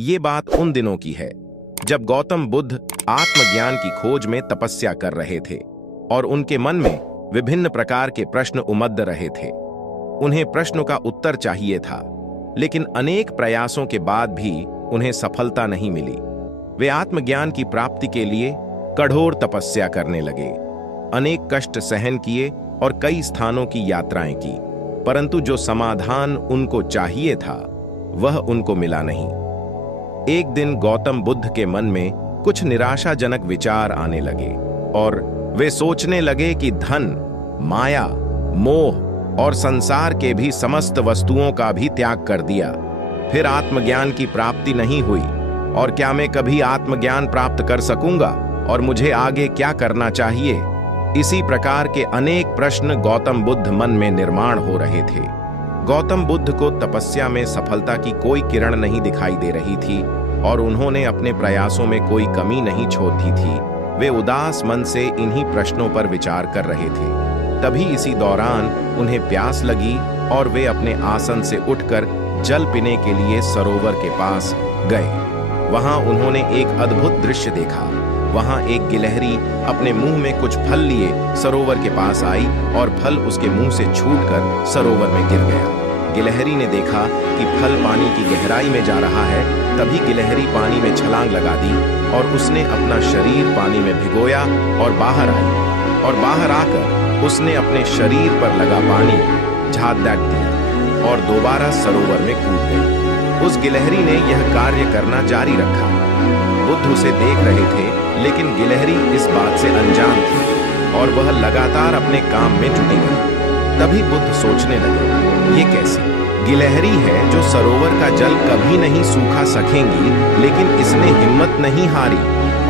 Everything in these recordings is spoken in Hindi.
ये बात उन दिनों की है जब गौतम बुद्ध आत्मज्ञान की खोज में तपस्या कर रहे थे और उनके मन में विभिन्न प्रकार के प्रश्न उमड़ रहे थे। उन्हें प्रश्नों का उत्तर चाहिए था, लेकिन अनेक प्रयासों के बाद भी उन्हें सफलता नहीं मिली। वे आत्मज्ञान की प्राप्ति के लिए कठोर तपस्या करने लगे, अनेक कष्ट सहन किए और कई स्थानों की यात्राएं की, परंतु जो समाधान उनको चाहिए था वह उनको मिला नहीं। एक दिन गौतम बुद्ध के मन में कुछ निराशाजनक विचार आने लगे और वे सोचने लगे कि धन, माया, मोह और संसार के भी समस्त वस्तुओं का भी त्याग कर दिया, फिर आत्मज्ञान की प्राप्ति नहीं हुई, और क्या मैं कभी आत्मज्ञान प्राप्त कर सकूंगा और मुझे आगे क्या करना चाहिए? इसी प्रकार के अनेक प्रश्न गौतम बुद्ध मन में निर्माण हो रहे थे। गौतम बुद्ध को तपस्या में सफलता की कोई किरण नहीं दिखाई दे रही थी और उन्होंने अपने प्रयासों में कोई कमी नहीं छोड़ी थी। वे उदास मन से इन्हीं प्रश्नों पर विचार कर रहे थे। तभी इसी दौरान उन्हें प्यास लगी और वे अपने आसन से उठकर जल पीने के लिए सरोवर के पास गए। वहां उन्होंने एक अद्भुत दृश्य देखा। वहां एक गिलहरी अपने मुंह में कुछ फल लिए सरोवर के पास आई और फल उसके मुंह से छूटकर सरोवर में गिर गया। गिलहरी ने देखा कि फल पानी की गहराई में जा रहा है। तभी गिलहरी पानी में छलांग लगा दी और उसने अपना शरीर पानी में भिगोया और बाहर आई, और बाहर आकर उसने अपने शरीर पर लगा पानी झाग दिया और दोबारा सरोवर में कूद गई। उस गिलहरी ने यह कार्य करना जारी रखा। बुद्ध उसे देख रहे थे, लेकिन गिलहरी इस बात से अनजान थी और वह लगातार अपने काम में जुटी रही। तभी बुद्ध सोचने लगे, ये कैसी गिलहरी है जो सरोवर का जल कभी नहीं सूखा सकेंगी, लेकिन इसने हिम्मत नहीं हारी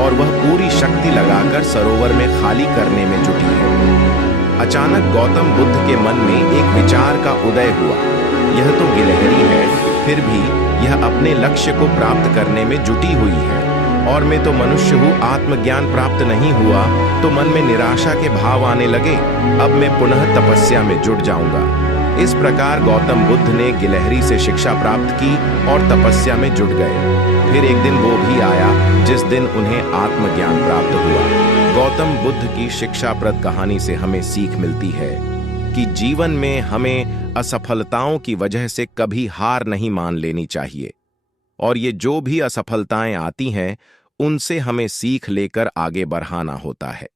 और वह पूरी शक्ति लगाकर सरोवर में खाली करने में जुटी है। अचानक गौतम बुद्ध के मन में एक विचार का उदय हुआ। यह तो गिलहरी है, फिर भी यह अपने लक्ष्य को प्राप्त करने में जुटी हुई है और मैं तो मनुष्य हूँ, आत्मज्ञान प्राप्त नहीं हुआ। तो मन में निराशा के भाव आने लगे। अब मैं पुनः तपस्या में जुट जाऊंगा। इस प्रकार गौतम बुद्ध ने गिलहरी से शिक्षा प्राप्त की और तपस्या में जुट गए। फिर एक दिन वो भी आया जिस दिन उन्हें आत्मज्ञान प्राप्त हुआ। गौतम बुद्ध की शिक्षाप्रद कहानी से हमें सीख मिलती है कि जीवन में हमें असफलताओं की वजह से कभी हार नहीं मान लेनी चाहिए, और ये जो भी असफलताएं आती हैं उनसे हमें सीख लेकर आगे बढ़ाना होता है।